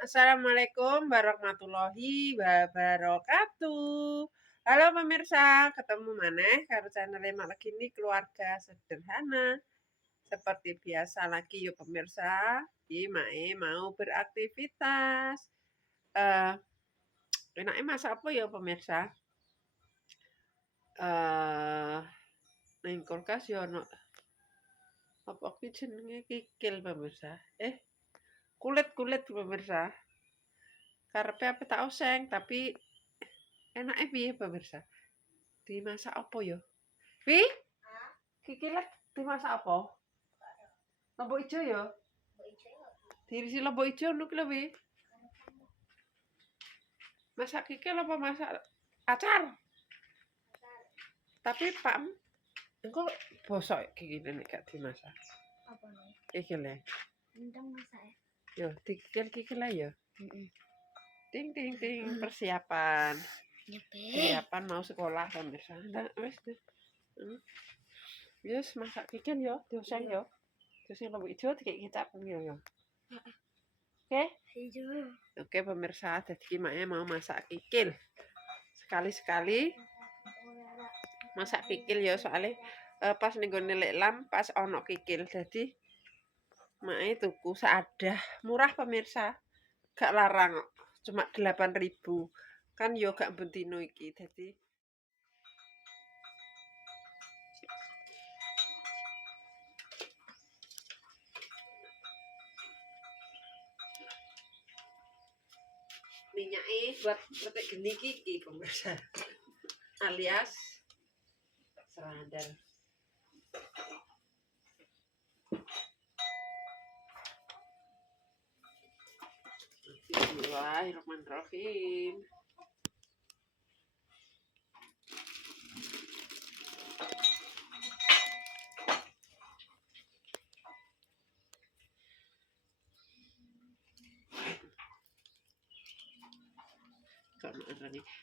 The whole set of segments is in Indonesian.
Assalamualaikum warahmatullahi wabarakatuh. Halo pemirsa, ketemu maneh karo channel Mak Legini Keluarga Sederhana. Seperti biasa lagi yuk pemirsa, iki Mae mau beraktivitas. Eh, enaknya masak apa ya pemirsa? Ning kulkas ya ono apa ki jenenge kikil pemirsa. Kulit-kulit pemirsa. Karepe apa tak oseng tapi enaknya piye pemirsa? Dimasak apa ya? Pi? Kikilek dimasak apa? Lombok ijo ya? Diirisi lombok ijo ngono ki lho, Pi. Masak kikil apa masak acar? Tapi Pak, engko bosok kikile nek gak dimasak. Apa nih? Kikile. Entang masak ya? Yo, dikikil-kikil ae ya. Ting ting ting persiapan. Persiapan mau sekolah pemirsa. Wis. Yes, masak kikil ya, dioseng ya. Terus yang lombok ijo dikek kecap ya. Oke? Hijau. Oke pemirsa, jadi Mae mau masak kikil. Sekali-sekali masak kikil ya soalnya pas ning gone Lek Lam pas ono kikil. Jadi Mae tuku seadah, murah pemirsa. Gak larang kok. Cuma 8.000. Kan yo gak bentino iki. Jadi minyaknya buat petik geni kiki pemirsa. Alias serandar. Bismillahirrahmanirrahim.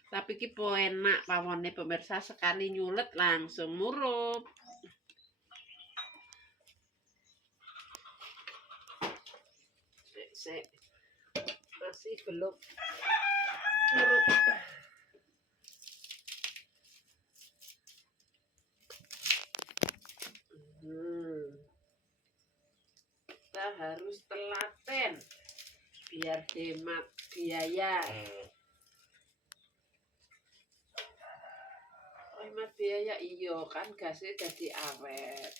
Tapi ki po enak pawone pemirsa sekali nyulet langsung murup. Masih belum murup. Kita harus telaten biar hemat biaya. Hemat biaya iya kan gasnya jadi awet.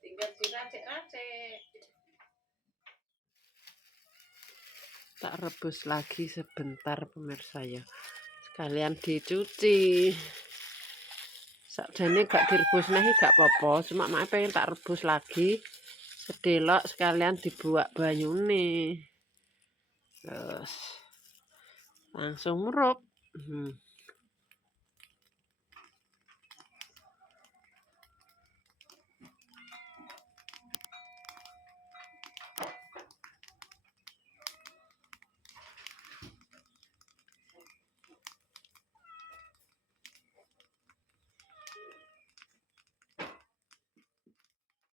Tinggal diracik-racik. Tak rebus lagi sebentar pemirsa ya. Sekalian dicuci. Sakjane gak direbus nahi gak apa-apa, cuma Mae pengen tak rebus lagi. Sedelok sekalian dibuak banyune. Terus langsung murup.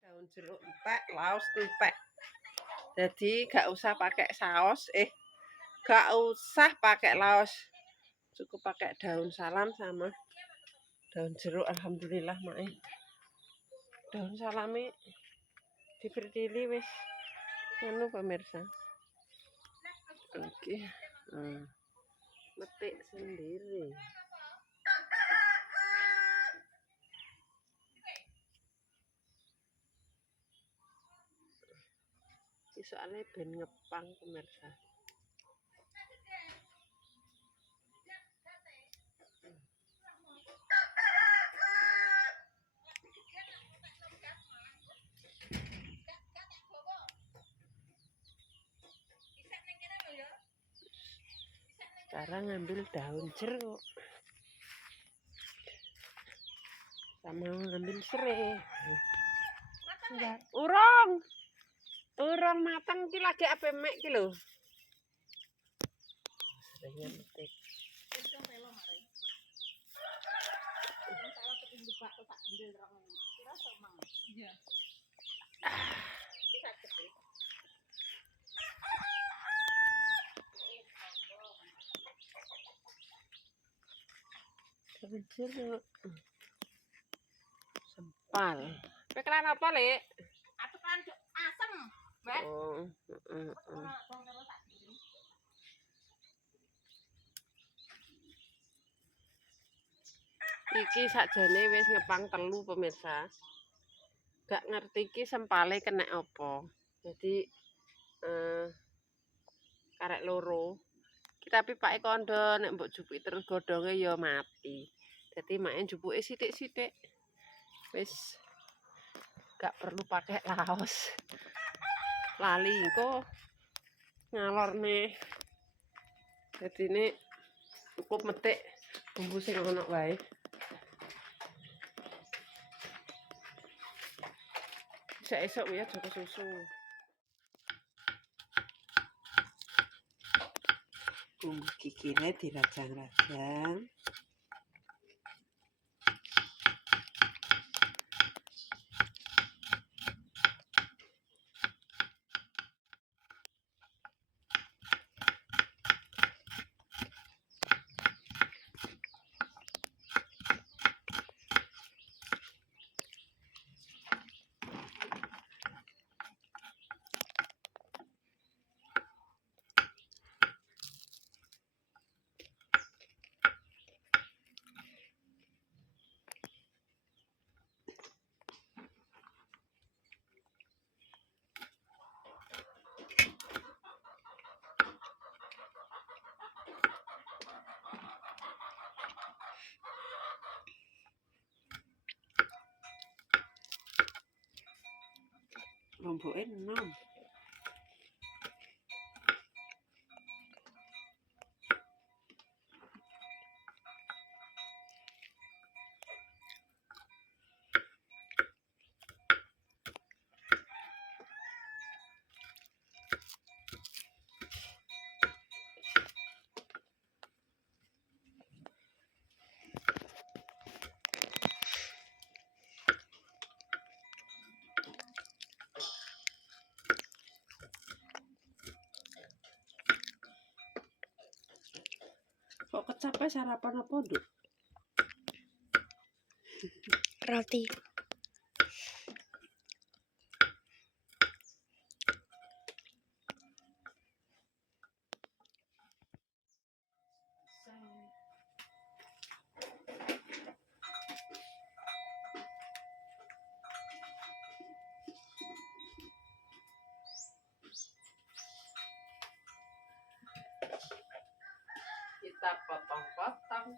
Daun jeruk entek, laos entek. Jadi gak usah pakai saus, gak usah pakai laos. Cukup pakai daun salam sama daun jeruk. Alhamdulillah Mae. Daun salami dipercili wis anu pemirsa. Oke. Metik sendiri. Soalnya ben ngepang pemirsa. Sekarang ngambil daun jeruk sama ngambil serai. Urung matang ki lagi apa mek ki lho. Biasanya metik. Jeruk. Sempal. Pikiran apa, Lek? Aku kan asem, Mbak. Oh, iki sakjane wis ngepang telu pemirsa. Gak ngerti iki sempale kena apa. Jadi karek loro. Tapi pake kondo nek mbok jupuki terus godhonge ya mati. Dadi make jupuke sithik-sithik. Wis gak perlu pakai laos. Lali kok ngalorne. Dadine cukup metik bumbu sing ono wae. Esuk ya joko susu. Bumbu kikile dirajang-rajang. Lomboke enom. Kok kecapai sarapan apa, Nduk? Roti. Kita potong-potong.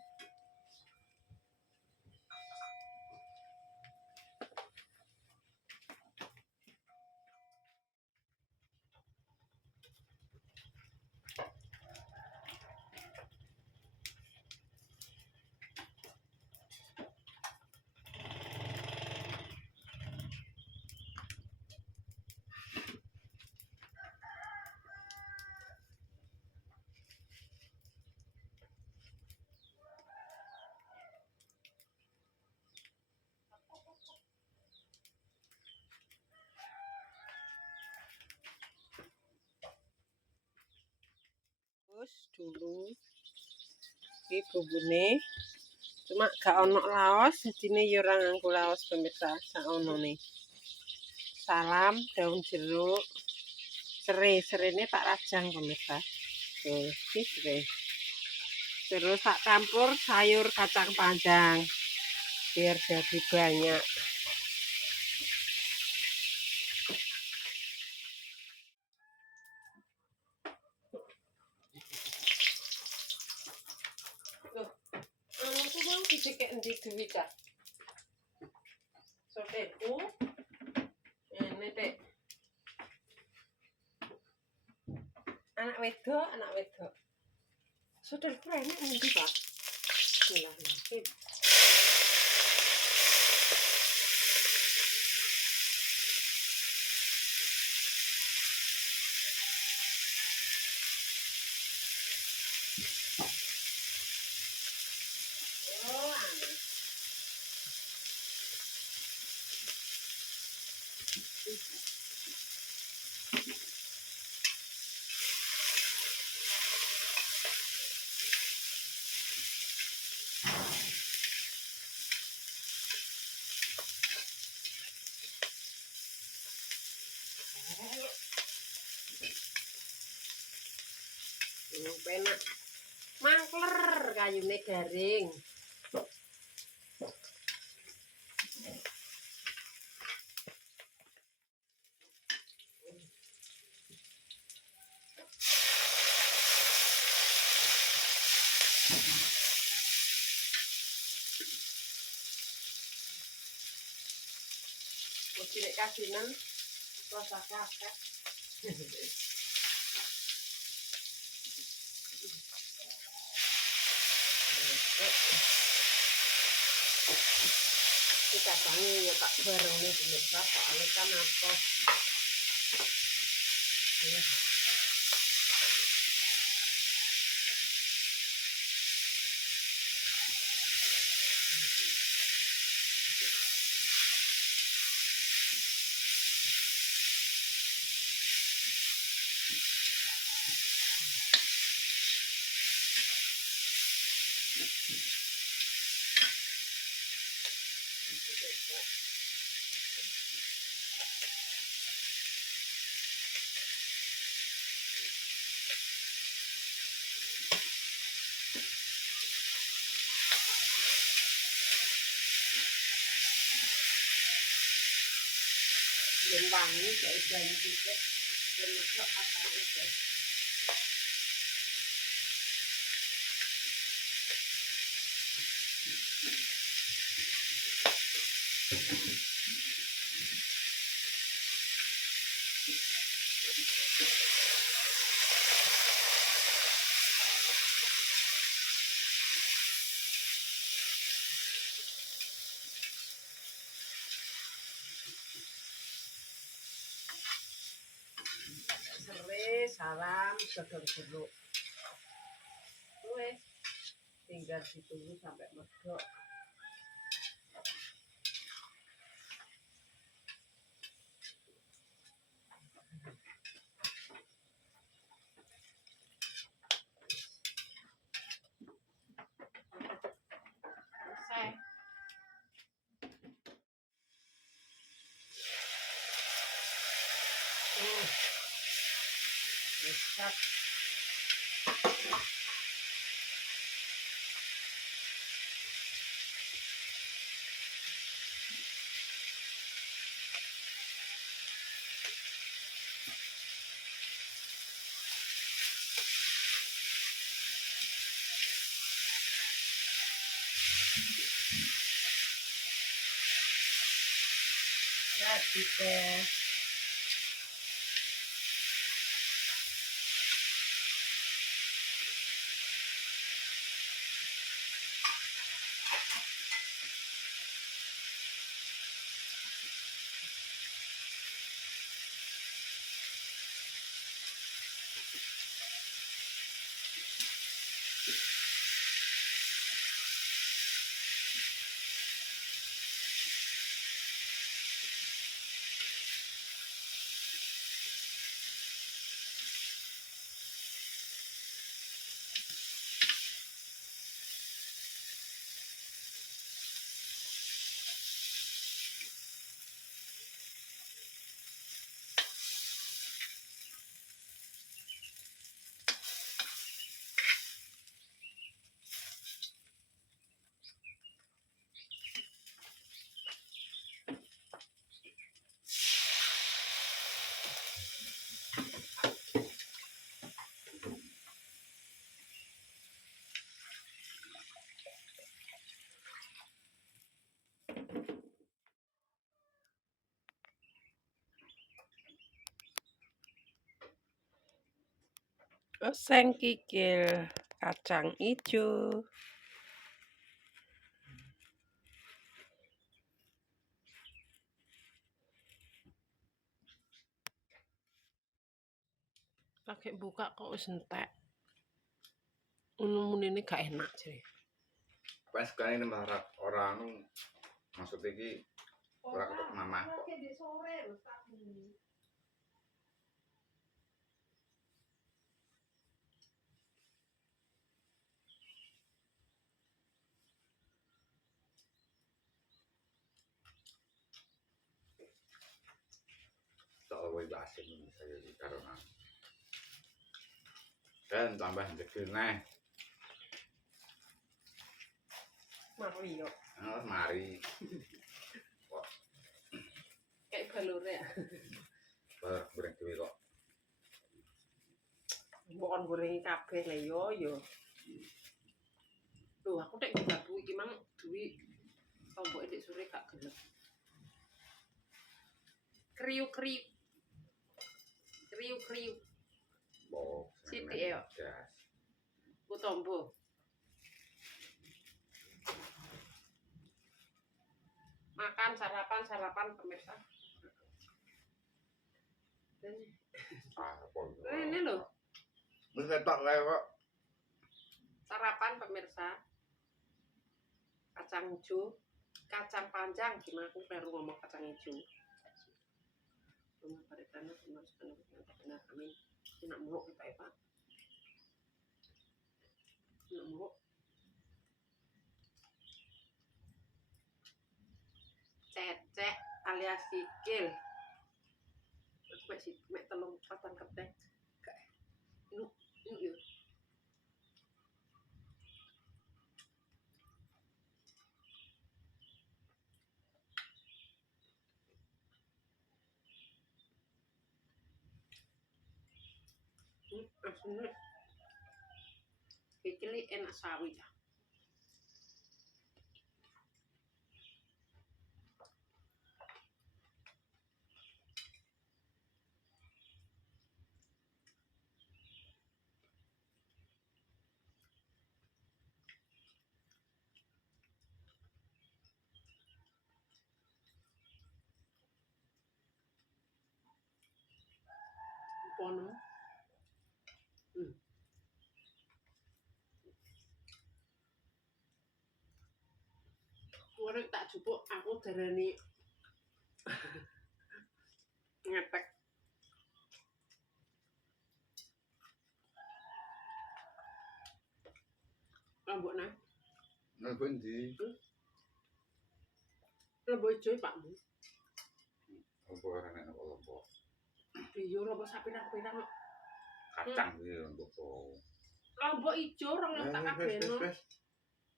Terus dulu iki bumbune cuma gak ono laos jadine ya ora nganggo laos pemirsa sak onone. Salam daun jeruk serene tak rajang pemirsa. Tuh, iki serai. Terus tak campur sayur kacang panjang biar jadi banyak. Aku mau dicekek endi duwi Kak. Soteku. Ini Dek. Anak wedok. Sotelku enak endi, Pak? Bismillahirrahmanirrahim. Penak mangkler kayune garing. Cilik kasinan rasa kakak. Kita bangun ya tak bareng nih pemirsa soalnya kan apa? Yang wangi kayak banyu juga. Dan masuk apa itu? Sere, salam, sedang-sedang. Wes, tinggal ditunggu sampai medok. Selesai. Besar. Ya, kita. Oseng kikil kacang ijo. Pakai buka kok wis entek. Ini gak enak sih. Pas kali ini orang maksud iki ora ketok mama kok. Tak luwe bahasa Indonesia jadi karena Kan tambah jegel neh. Mari yo. Mari. Kayak balure ya. Goreng dhewe kok. Mbok goreng kabeh lah yo. Loh, aku tek gabu iki mang duwi tomboke dik sore gak gelem. Kriuk-kriuk. Kriuk-kriuk. Mbok. Sithik yo. Gas. Ku tombo. Makan sarapan pemirsa. Ini loh. Wis ketok kae kok. Sarapan pemirsa. Kacang hijau, kacang panjang, gimana aku baru ngomong kacang hijau. Rumah barikannya benar, amin. Nak muluk kita Pak. Nak muluk. Cecek alias sikil. Mek telung patang ketek. Ini ya. Asinnya. Sikil enak sawi ya. Pono. Orang tak jupuk aku darani ngepek. Lombok nang. Lombok ndi? Lombok ijo Pakmu. Lombok ora nek lombok. Iya lombok sapirang-pirang kok. Kacang iki lombok. Lombok ijo rong yang tak kabeno. Wes.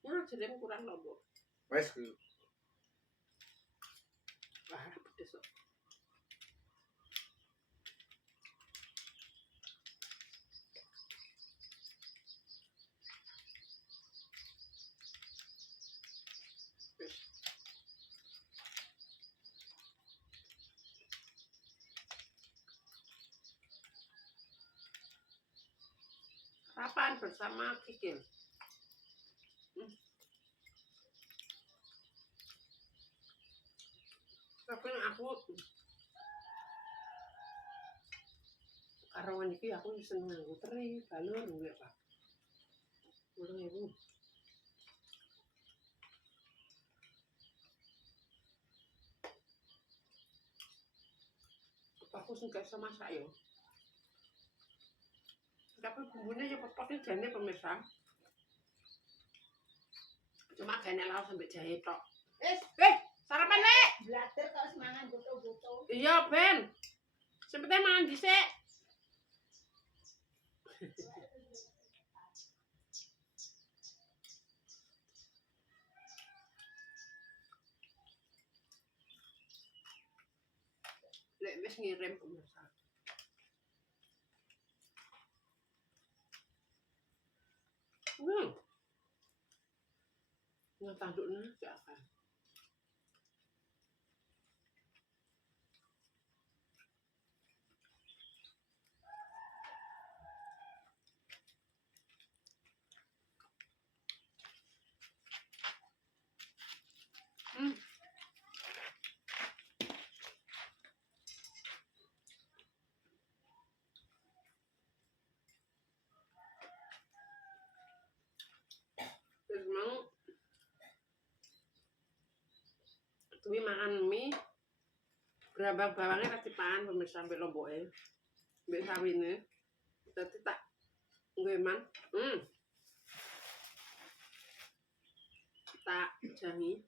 Ya jenenge ukuran lombok. Wes. Wah, pedes kok. Sarapan bersama Kikil. Tapi aku karo iki aku seneng nganggo teri, balon nggih, Pak. Urung ibu. Aku suka sama masak yo. Tapi bumbunya ya pokoknya jane pemirsa. Cuma gak enak laos sampai jahe tok. Sarapan Lek. Blater kok semangan goto-goto. Iya, Ben. Sempetnya mangan dhisik. Lek wis ngirim pemirsa. Yang tanduknya siapa? Terus mau tuwi makan mie berambang bawangnya kasih pan pemirsa sampai lomboke mbek sawine dadi tak nggo man tak jangi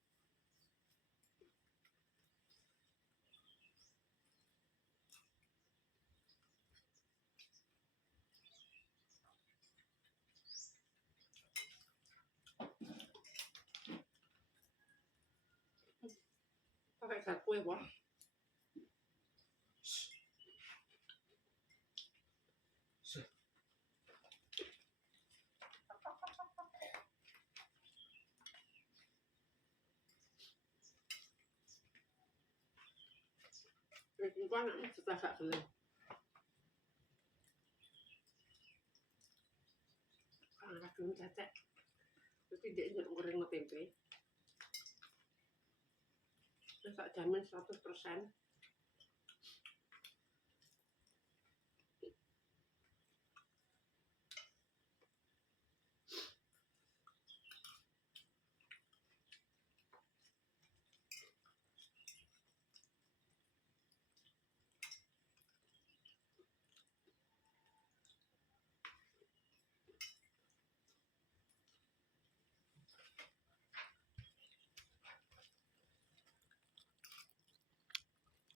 kayak gak kue wah. Itu kan sudah gak gelem. Kalau gak gelem cecek. Terus dia nyuruh goreng tempe. Terus tak jamin 100%.